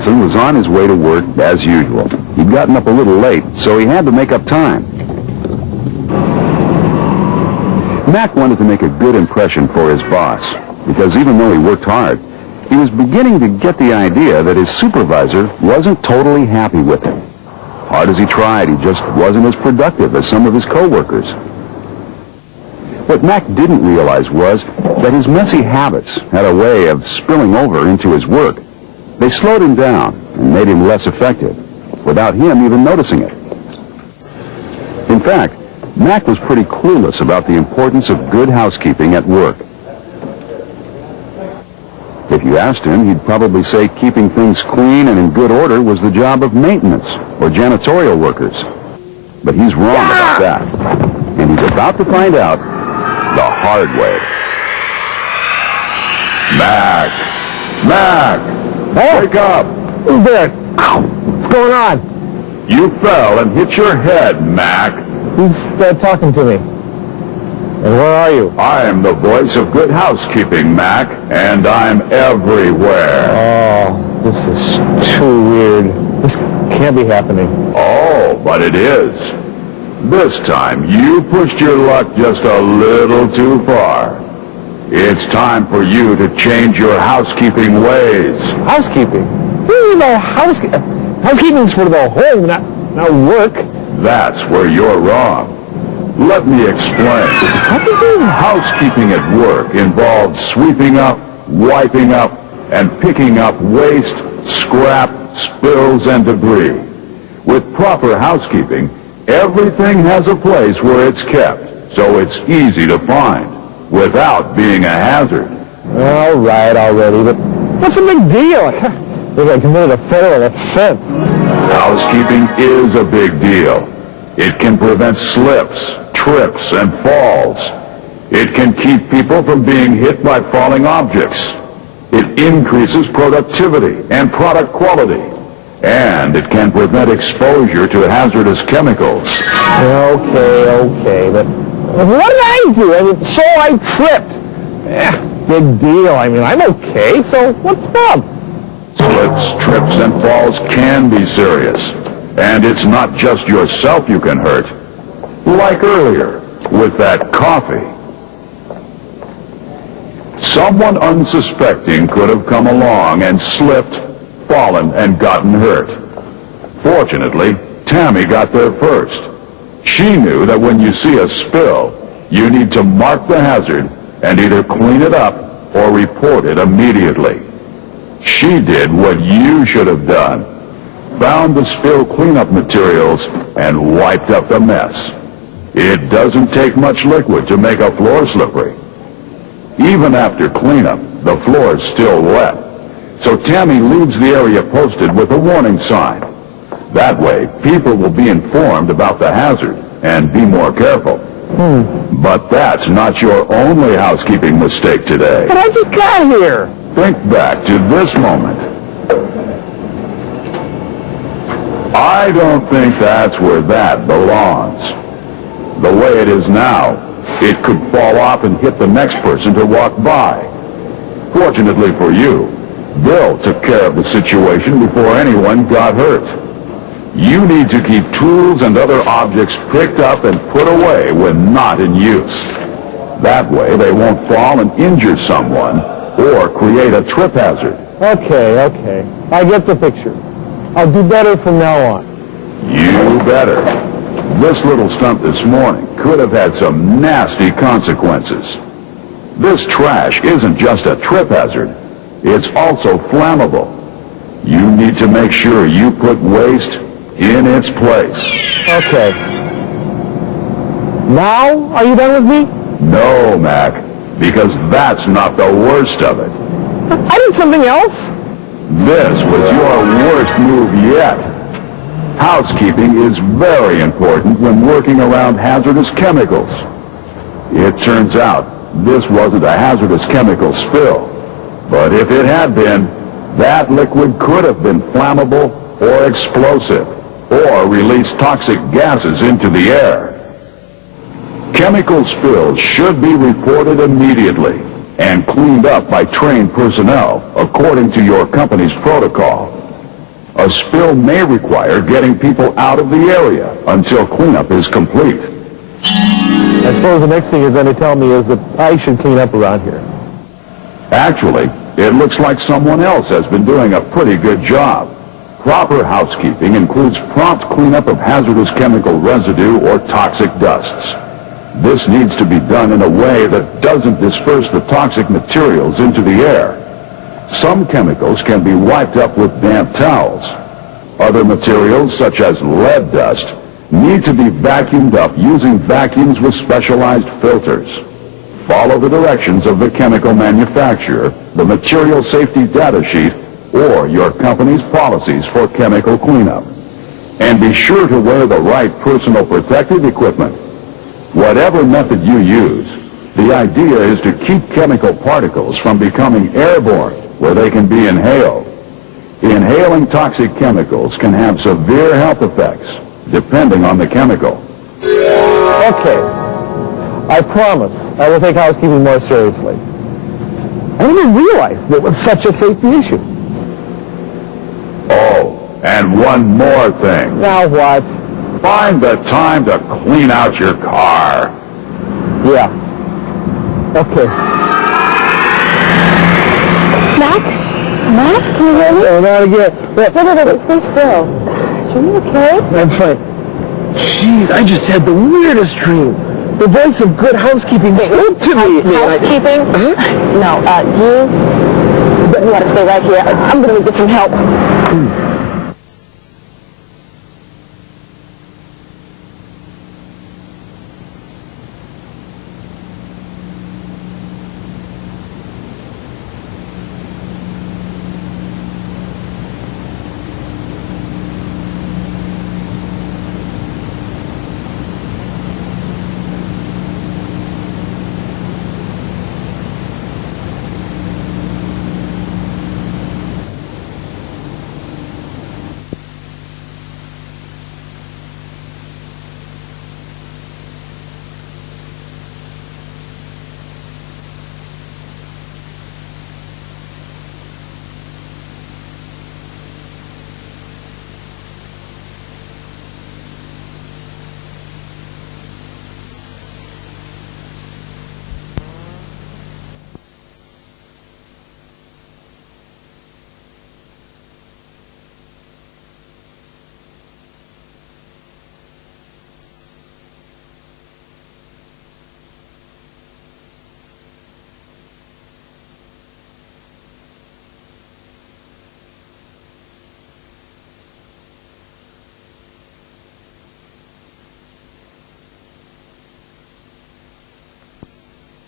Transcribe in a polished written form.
Wilson was on his way to work as usual. He'd gotten up a little late, so he had to make up time. Mac wanted to make a good impression for his boss, because even though he worked hard, he was beginning to get the idea that his supervisor wasn't totally happy with him. Hard as he tried, he just wasn't as productive as some of his coworkers. What Mac didn't realize was that his messy habits had a way of spilling over into his work. They slowed him down and made him less effective, without him even noticing it. In fact, Mac was pretty clueless about the importance of good housekeeping at work. If you asked him, he'd probably say keeping things clean and in good order was the job of maintenance or janitorial workers. But he's wrong about that. And he's about to find out the hard way. Mac! Wake up! Who's there? Ow! What's going on? You fell and hit your head, Mac. Who's talking to me? And where are you? I am the voice of good housekeeping, Mac, and I'm everywhere. Oh, this is too weird. This can't be happening. Oh, but it is. This time, you pushed your luck just a little too far. It's time for you to change your housekeeping ways. Housekeeping? What do you mean by housekeeping? Housekeeping's for the home, not work. That's where you're wrong. Let me explain. Housekeeping at work involves sweeping up, wiping up, and picking up waste, scrap, spills, and debris. With proper housekeeping, everything has a place where it's kept, so it's easy to find, without being a hazard. All right already, but what's the big deal? I think I committed a federal offense. Housekeeping is a big deal. It can prevent slips, trips, and falls. It can keep people from being hit by falling objects. It increases productivity and product quality. And it can prevent exposure to hazardous chemicals. Okay, but what did I do? So I tripped. Big deal. I'm okay, so what's the problem? Slips, trips, and falls can be serious. And it's not just yourself you can hurt. Like earlier, with that coffee. Someone unsuspecting could have come along and slipped, fallen, and gotten hurt. Fortunately, Tammy got there first. She knew that when you see a spill, you need to mark the hazard and either clean it up or report it immediately. She did what you should have done. Found the spill cleanup materials and wiped up the mess. It doesn't take much liquid to make a floor slippery. Even after cleanup, the floor is still wet. So Tammy leaves the area posted with a warning sign. That way, people will be informed about the hazard and be more careful. But that's not your only housekeeping mistake today. But I just got here. Think back to this moment. I don't think that's where that belongs. The way it is now, it could fall off and hit the next person to walk by. Fortunately for you, Bill took care of the situation before anyone got hurt. You need to keep tools and other objects picked up and put away when not in use. That way they won't fall and injure someone or create a trip hazard. Okay. I get the picture. I'll do better from now on. You better. This little stunt this morning could have had some nasty consequences. This trash isn't just a trip hazard. It's also flammable. You need to make sure you put waste in its place. Okay. Now, are you done with me? No, Mac, because that's not the worst of it. I did something else. This was your worst move yet. Housekeeping is very important when working around hazardous chemicals. It turns out this wasn't a hazardous chemical spill, but if it had been, that liquid could have been flammable or explosive, or release toxic gases into the air. Chemical spills should be reported immediately and cleaned up by trained personnel according to your company's protocol. A spill may require getting people out of the area until cleanup is complete. I suppose the next thing you're going to tell me is that I should clean up around here. Actually, it looks like someone else has been doing a pretty good job. Proper housekeeping includes prompt cleanup of hazardous chemical residue or toxic dusts. This needs to be done in a way that doesn't disperse the toxic materials into the air. Some chemicals can be wiped up with damp towels. Other materials, such as lead dust, need to be vacuumed up using vacuums with specialized filters. Follow the directions of the chemical manufacturer, the material safety data sheet, or your company's policies for chemical cleanup. And be sure to wear the right personal protective equipment. Whatever method you use, the idea is to keep chemical particles from becoming airborne, where they can be inhaled. Inhaling toxic chemicals can have severe health effects, depending on the chemical. Okay. I promise I will take housekeeping more seriously. I didn't even realize it was such a safety issue. Oh, and one more thing. Now what? Find the time to clean out your car. Yeah. Okay. Mac? Mac, can you hear me? Oh, not again. Wait, stay still. Are you okay? I'm fine. Jeez, I just had the weirdest dream. The voice of good housekeeping spoke to me. Housekeeping? No, you want to stay right here. I'm going to get some help.